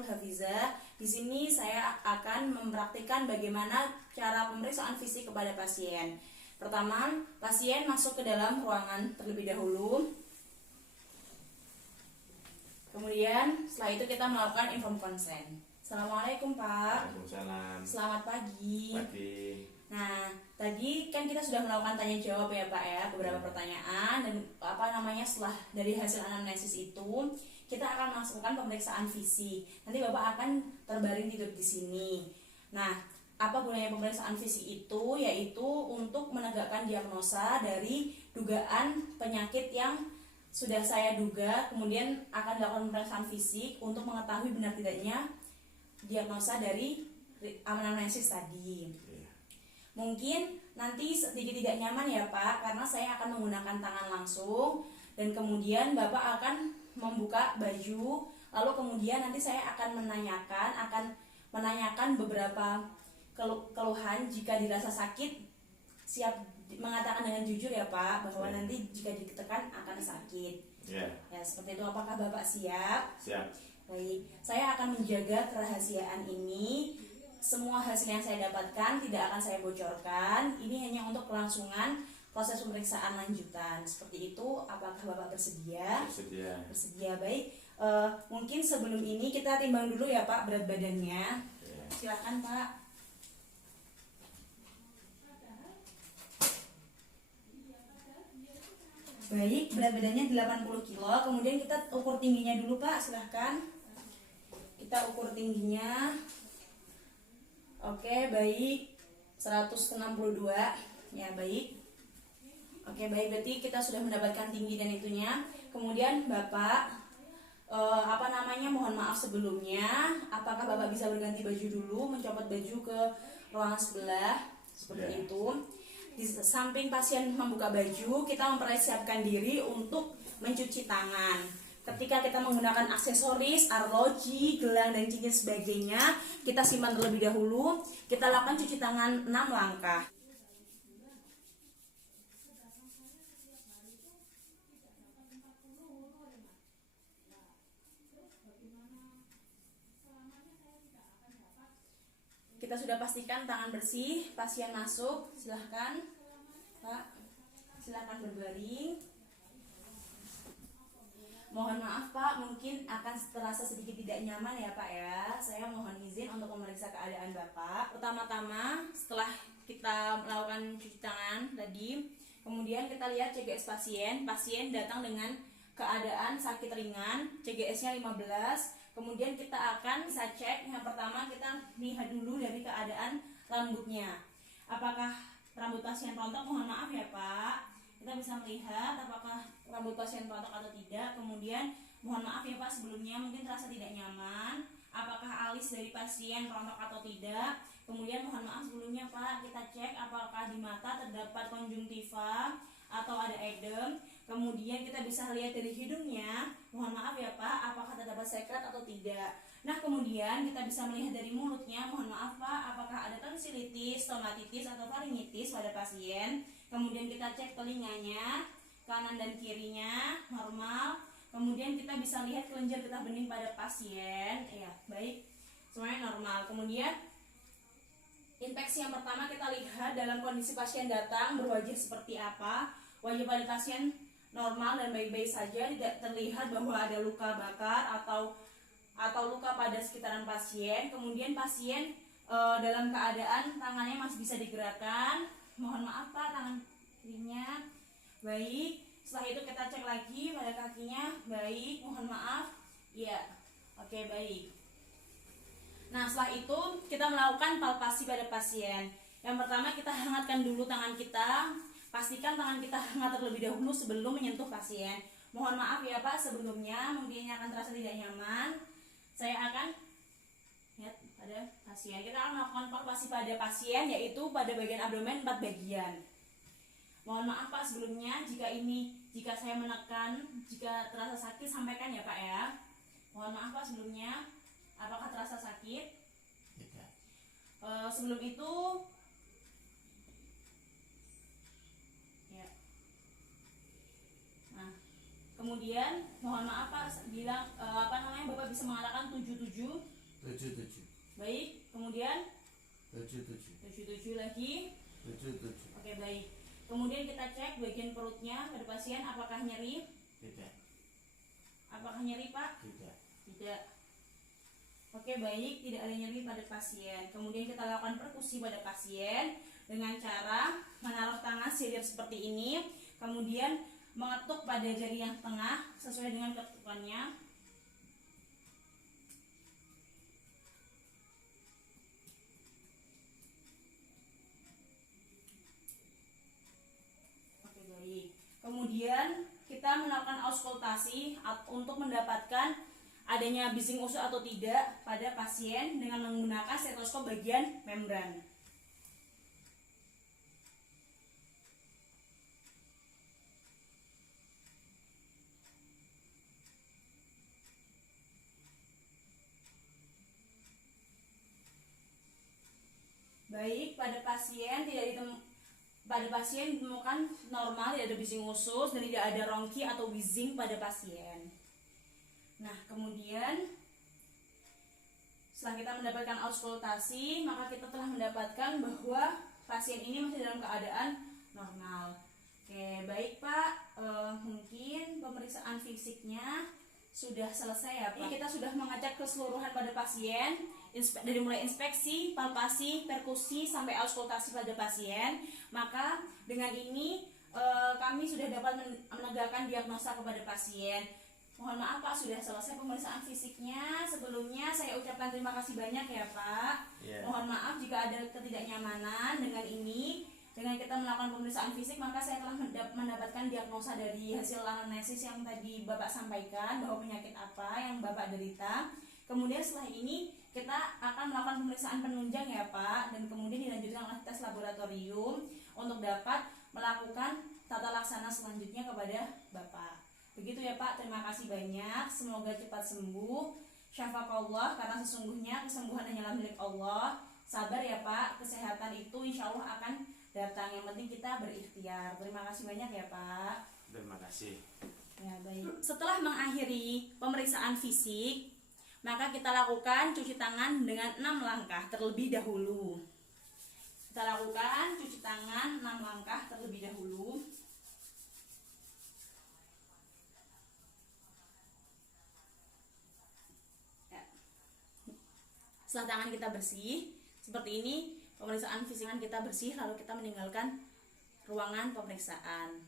Fatul Hafizah. Di sini saya akan mempraktikkan bagaimana cara pemeriksaan fisik kepada pasien. Pertama, pasien masuk ke dalam ruangan terlebih dahulu. Kemudian setelah itu kita melakukan inform consent. Assalamualaikum Pak. Waalaikumsalam. Selamat pagi. Pagi. Nah, tadi kan kita sudah melakukan tanya jawab ya Pak ya, beberapa pertanyaan dan setelah dari hasil anamnesis itu kita akan melakukan pemeriksaan fisik. Nanti Bapak akan terbaring tidur di sini. Nah, apa gunanya pemeriksaan fisik itu? Yaitu untuk menegakkan diagnosa dari dugaan penyakit yang sudah saya duga, kemudian akan dilakukan pemeriksaan fisik untuk mengetahui benar tidaknya diagnosa dari anamnesis tadi. Mungkin nanti sedikit tidak nyaman ya Pak, karena saya akan menggunakan tangan langsung dan kemudian Bapak akan membuka baju, lalu kemudian nanti saya akan menanyakan beberapa keluhan. Jika dirasa sakit, siap mengatakan dengan jujur ya Pak, bahwa nanti jika ditekan akan sakit. Ya, seperti itu. Apakah Bapak siap? Siap. Baik, saya akan menjaga kerahasiaan ini. Semua hasil yang saya dapatkan tidak akan saya bocorkan. Ini hanya untuk kelangsungan proses pemeriksaan lanjutan. Seperti itu. Apakah Bapak bersedia? Bersedia. Baik. Mungkin sebelum ini kita timbang dulu ya Pak berat badannya. Silakan Pak. Baik, berat badannya 80 kilo. Kemudian kita ukur tingginya dulu Pak, silahkan. Kita ukur tingginya. Oke, baik. 162. Ya, baik. Oke, baik. Berarti kita sudah mendapatkan tinggi dan itunya. Kemudian Bapak mohon maaf sebelumnya. Apakah Bapak bisa berganti baju dulu, mencopot baju ke ruangan sebelah seperti itu. Di samping pasien membuka baju, kita mempersiapkan diri untuk mencuci tangan. Ketika kita menggunakan aksesoris, arloji, gelang dan cincin sebagainya, kita simpan terlebih dahulu. Kita lakukan cuci tangan 6 langkah. Kita sudah pastikan tangan bersih, pasien masuk, silahkan Pak, silahkan berbaring. Mohon maaf Pak, mungkin akan terasa sedikit tidak nyaman ya Pak ya. Saya mohon izin untuk memeriksa keadaan Bapak. Pertama-tama setelah kita melakukan cuci tangan tadi, kemudian kita lihat CGS pasien. Pasien datang dengan keadaan sakit ringan, CGS-nya 15. Kemudian kita akan bisa cek. Yang pertama kita lihat dulu dari keadaan rambutnya. Apakah rambut pasien rontok? Mohon maaf ya Pak. Kita bisa melihat apakah rambut pasien rontok atau tidak. Kemudian mohon maaf ya Pak sebelumnya mungkin terasa tidak nyaman. Apakah alis dari pasien rontok atau tidak. Kemudian mohon maaf sebelumnya Pak, kita cek apakah di mata terdapat konjungtiva atau ada edem. Kemudian kita bisa lihat dari hidungnya. Mohon maaf ya Pak, apakah terdapat sekret atau tidak. Nah kemudian kita bisa melihat dari mulutnya. Mohon maaf Pak, apakah ada tonsilitis, stomatitis atau faringitis pada pasien. Kemudian kita cek telinganya, kanan dan kirinya normal. Kemudian kita bisa lihat kelenjar getah bening pada pasien. Ya, baik, semuanya normal. Kemudian infeksi yang pertama kita lihat dalam kondisi pasien datang berwajah seperti apa. Wajah pada pasien normal dan baik-baik saja, tidak terlihat bahwa ada luka bakar atau luka pada sekitaran pasien. Kemudian pasien dalam keadaan tangannya masih bisa digerakkan. Mohon maaf Pak, tangan kirinya baik. Setelah itu kita cek lagi pada kakinya, baik. Mohon maaf, ya, oke, baik. Nah setelah itu kita melakukan palpasi pada pasien. Yang pertama kita hangatkan dulu tangan kita. Pastikan tangan kita hangat terlebih dahulu sebelum menyentuh pasien. Mohon maaf ya Pak sebelumnya, mungkin ini akan terasa tidak nyaman. Saya akan lihat pada pasien. Kita akan melakukan palpasi pada pasien, yaitu pada bagian abdomen 4 bagian. Mohon maaf Pak sebelumnya jika saya menekan, jika terasa sakit sampaikan ya Pak ya. Mohon maaf Pak sebelumnya. Apakah terasa sakit? Tidak. Sebelum itu ya. Nah, kemudian kemudian mohon maaf Pak, bilang Bapak bisa mengatakan 77. 77. Baik, kemudian 77. 77 lagi. 77. Oke, baik. Kemudian kita cek bagian perutnya pada pasien, apakah nyeri? Tidak. Apakah nyeri Pak? Tidak. Tidak. Oke, baik, tidak ada nyeri pada pasien. Kemudian kita lakukan perkusi pada pasien dengan cara menaruh tangan silinder seperti ini, kemudian mengetuk pada jari yang tengah sesuai dengan ketukannya. Oke, baik. Kemudian kita melakukan auskultasi untuk mendapatkan adanya bising usus atau tidak pada pasien dengan menggunakan stetoskop bagian membran. Baik, pada pasien ditemukan normal, tidak ada bising usus dan tidak ada rongki atau wheezing pada pasien. Nah, kemudian setelah kita mendapatkan auskultasi, maka kita telah mendapatkan bahwa pasien ini masih dalam keadaan normal. Oke, baik Pak, mungkin pemeriksaan fisiknya sudah selesai ya Pak. Kita sudah mengecek keseluruhan pada pasien, dari mulai inspeksi, palpasi, perkusi, sampai auskultasi pada pasien. Maka dengan ini kami sudah dapat menegakkan diagnosa kepada pasien. Mohon maaf Pak, sudah selesai pemeriksaan fisiknya. Sebelumnya saya ucapkan terima kasih banyak ya Pak. Mohon maaf jika ada ketidaknyamanan dengan ini. Dengan kita melakukan pemeriksaan fisik, maka saya telah mendapatkan diagnosa dari hasil anamnesis yang tadi Bapak sampaikan, bahwa penyakit apa yang Bapak derita. Kemudian setelah ini kita akan melakukan pemeriksaan penunjang ya Pak, dan kemudian dilanjutkan oleh tes laboratorium untuk dapat melakukan tata laksana selanjutnya kepada Bapak. Begitu ya Pak, terima kasih banyak. Semoga cepat sembuh. Syafaqallah, karena sesungguhnya kesembuhan hanyalah milik Allah. Sabar ya Pak, kesehatan itu insya Allah akan datang. Yang penting kita berikhtiar. Terima kasih banyak ya Pak. Terima kasih. Ya, baik. Setelah mengakhiri pemeriksaan fisik, maka kita lakukan cuci tangan dengan 6 langkah terlebih dahulu. Kita lakukan cuci tangan 6 langkah terlebih dahulu. Ya. Setelah tangan kita bersih seperti ini, pemeriksaan fisik kita bersih, lalu kita meninggalkan ruangan pemeriksaan.